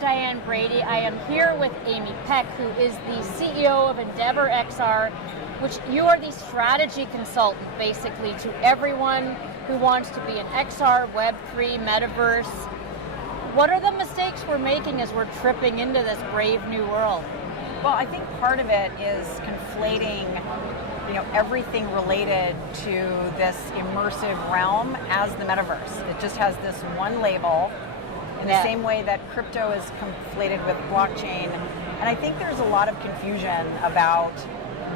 Diane Brady. I am here with Amy Peck, who is the CEO of EndeavorXR, which you are the strategy consultant, basically, to everyone who wants to be an XR, Web3, Metaverse. What are the mistakes we're making as we're tripping into this brave new world? Well, I think part of it is conflating, everything related to this immersive realm as the metaverse. It just has this one label, in the same way that crypto is conflated with blockchain. And I think there's a lot of confusion about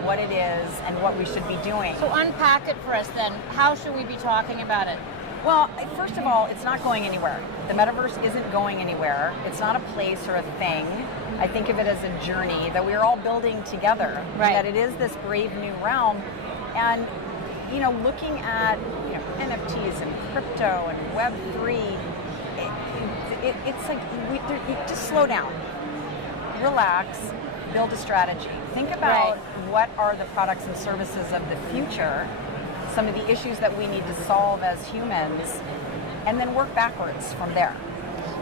what it is and what we should be doing. So unpack it for us then. How should we be talking about it? Well, first of all, it's not going anywhere. The metaverse isn't going anywhere. It's not a place or a thing. I think of it as a journey that we're all building together. Right. That it is this brave new realm. And, looking at NFTs and crypto and Web3, it's like, just slow down, relax, build a strategy. Think about what are the products and services of the future, some of the issues that we need to solve as humans, and then work backwards from there.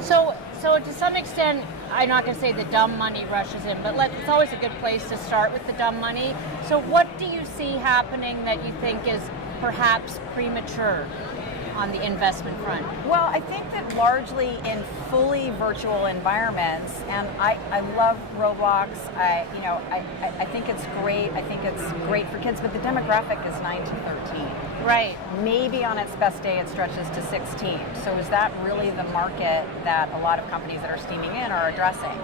So to some extent, I'm not going to say the dumb money rushes in, but it's always a good place to start with the dumb money. So what do you see happening that you think is perhaps premature on the investment front? Well, I think that largely in fully virtual environments, and I love Roblox. I think it's great. I think it's great for kids, but the demographic is 9 to 13. Right. Maybe on its best day it stretches to 16. So is that really the market that a lot of companies that are steaming in are addressing?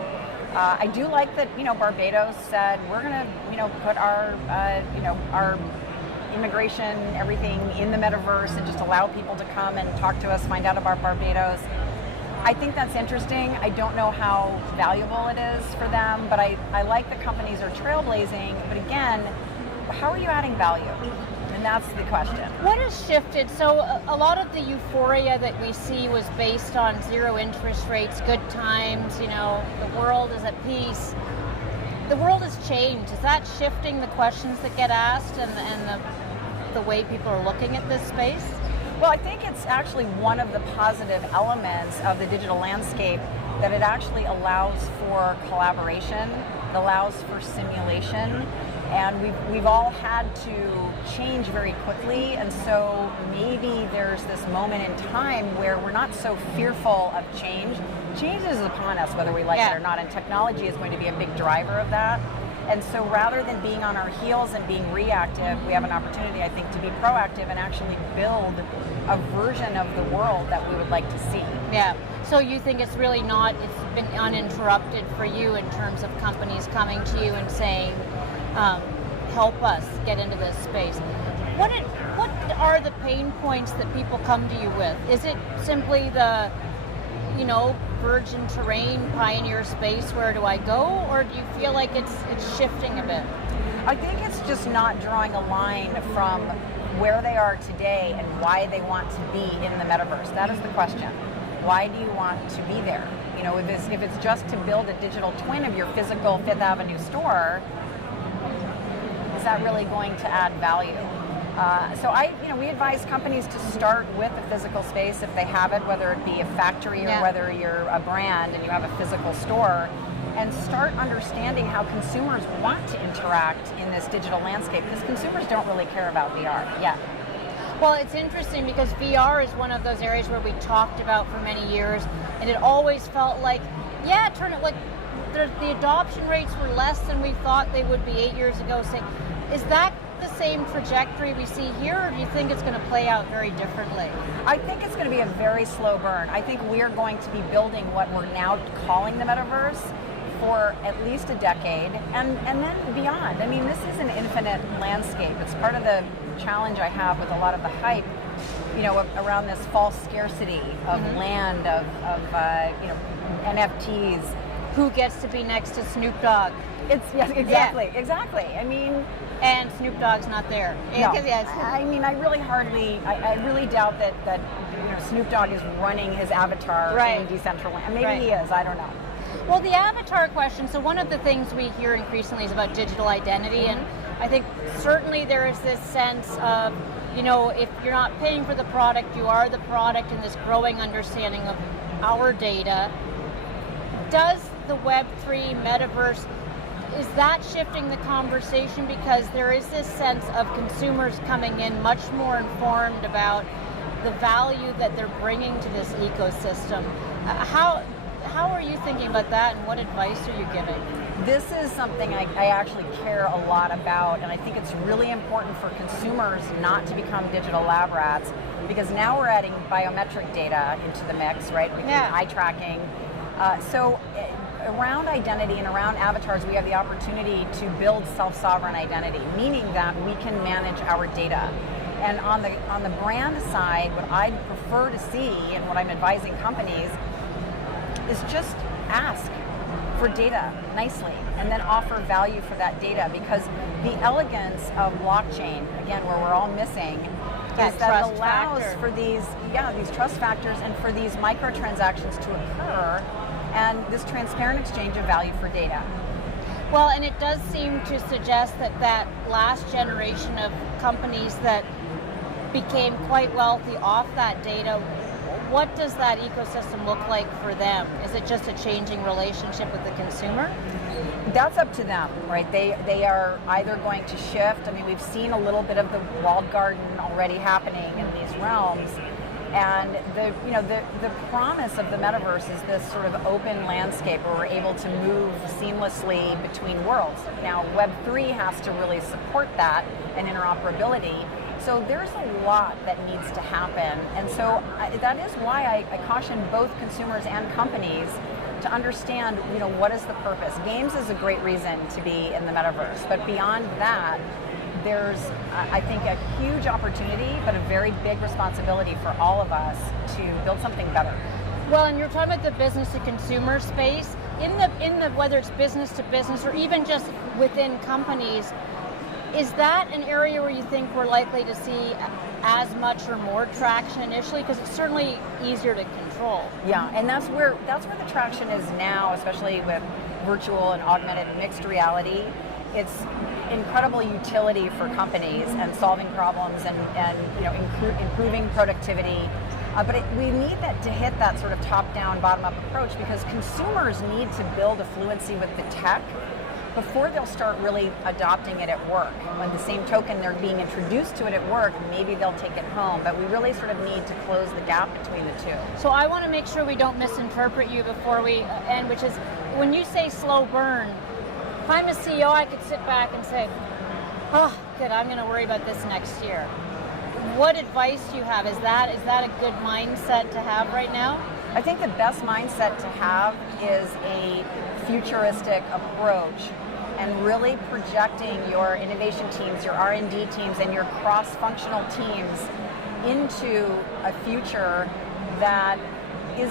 I do like that, Barbados said we're going to, put our immigration, everything in the metaverse and just allow people to come and talk to us, find out about Barbados. I think that's interesting. I don't know how valuable it is for them, but I like the companies are trailblazing. But again, how are you adding value? And that's the question. What has shifted? So a lot of the euphoria that we see was based on zero interest rates, good times, the world is at peace. The world has changed. Is that shifting the questions that get asked and the way people are looking at this space? Well, I think it's actually one of the positive elements of the digital landscape that it actually allows for collaboration, it allows for simulation, and we've all had to change very quickly, and so maybe there's this moment in time where we're not so fearful of change. Change is upon us whether we like it or not, and technology is going to be a big driver of that. And so rather than being on our heels and being reactive, we have an opportunity, I think, to be proactive and actually build a version of the world that we would like to see. Yeah. So you think it's really not, it's been uninterrupted for you in terms of companies coming to you and saying, help us get into this space. What are the pain points that people come to you with? Is it simply the, virgin terrain, pioneer space, where do I go? Or do you feel like it's shifting a bit? I think it's just not drawing a line from where they are today and why they want to be in the metaverse. That is the question. Why do you want to be there? If it's just to build a digital twin of your physical Fifth Avenue store, is that really going to add value? So we advise companies to start with a physical space if they have it, whether it be a factory or whether you're a brand and you have a physical store, and start understanding how consumers want to interact in this digital landscape, because consumers don't really care about VR yet. Well, it's interesting because VR is one of those areas where we talked about for many years, and it always felt like, the adoption rates were less than we thought they would be 8 years ago. Is that the same trajectory we see here, or do you think it's going to play out very differently? I think it's going to be a very slow burn. I think we're going to be building what we're now calling the metaverse for at least a decade, and then beyond. I mean, this is an infinite landscape. It's part of the challenge I have with a lot of the hype, around this false scarcity of land, of NFTs. Who gets to be next to Snoop Dogg? Exactly. I mean, and Snoop Dogg's not there. No. I mean, I really doubt that Snoop Dogg is running his avatar in Decentraland. Maybe he is. I don't know. Well, the avatar question. So one of the things we hear increasingly is about digital identity, and I think certainly there is this sense of, if you're not paying for the product, you are the product, and this growing understanding of our data. Does the Web3 Metaverse, is that shifting the conversation? Because there is this sense of consumers coming in much more informed about the value that they're bringing to this ecosystem. How are you thinking about that, and what advice are you giving? This is something I actually care a lot about, and I think it's really important for consumers not to become digital lab rats, because now we're adding biometric data into the mix, right? We can eye tracking. So around identity and around avatars, we have the opportunity to build self-sovereign identity, meaning that we can manage our data. And on the brand side, what I'd prefer to see, and what I'm advising companies, is just ask for data nicely and then offer value for that data, because the elegance of blockchain, again, where we're all missing, is that it allows for these trust factors and for these microtransactions to occur, and this transparent exchange of value for data. Well, and it does seem to suggest that last generation of companies that became quite wealthy off that data, what does that ecosystem look like for them? Is it just a changing relationship with the consumer? That's up to them, right? They are either going to shift. I mean, we've seen a little bit of the walled garden already happening in these realms, and the promise of the metaverse is this sort of open landscape where we're able to move seamlessly between worlds. Now, Web3 has to really support that and interoperability. So there's a lot that needs to happen, and so that is why I caution both consumers and companies to understand, what is the purpose. Games is a great reason to be in the metaverse, but beyond that, there's, I think, a huge opportunity, but a very big responsibility for all of us to build something better. Well, and you're talking about the business to consumer space, in the whether it's business to business or even just within companies. Is that an area where you think we're likely to see as much or more traction initially? Because it's certainly easier to control. Yeah, and that's where the traction is now, especially with virtual and augmented mixed reality. It's incredible utility for companies and solving problems and improving productivity. But we need that to hit that sort of top-down, bottom-up approach, because consumers need to build a fluency with the tech before they'll start really adopting it at work. By the same token, they're being introduced to it at work, maybe they'll take it home, but we really sort of need to close the gap between the two. So I want to make sure we don't misinterpret you before we end, which is, when you say slow burn, if I'm a CEO, I could sit back and say, oh, good, I'm going to worry about this next year. What advice do you have? Is that a good mindset to have right now? I think the best mindset to have is a futuristic approach, and really projecting your innovation teams, your R&D teams, and your cross-functional teams into a future that is,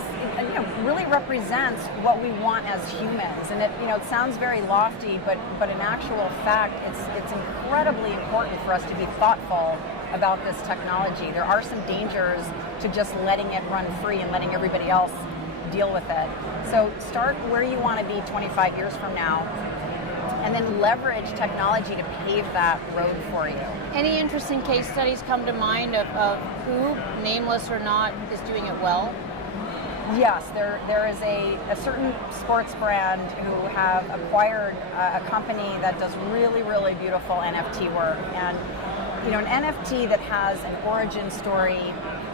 really represents what we want as humans. And it sounds very lofty, but in actual fact, it's incredibly important for us to be thoughtful about this technology. There are some dangers to just letting it run free and letting everybody else deal with it. So start where you want to be 25 years from now, and then leverage technology to pave that road for you. Any interesting case studies come to mind of who, nameless or not, is doing it well? Yes, there is a certain sports brand who have acquired a company that does really, really beautiful NFT work. And an NFT that has an origin story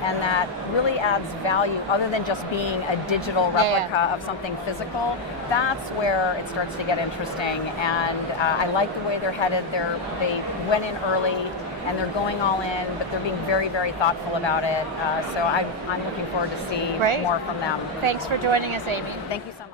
and that really adds value other than just being a digital replica of something physical, that's where it starts to get interesting. And I like the way they're headed. They went in early and they're going all in, but they're being very, very thoughtful about it. So I'm looking forward to see more from them. Thanks for joining us, Amy. Thank you so much.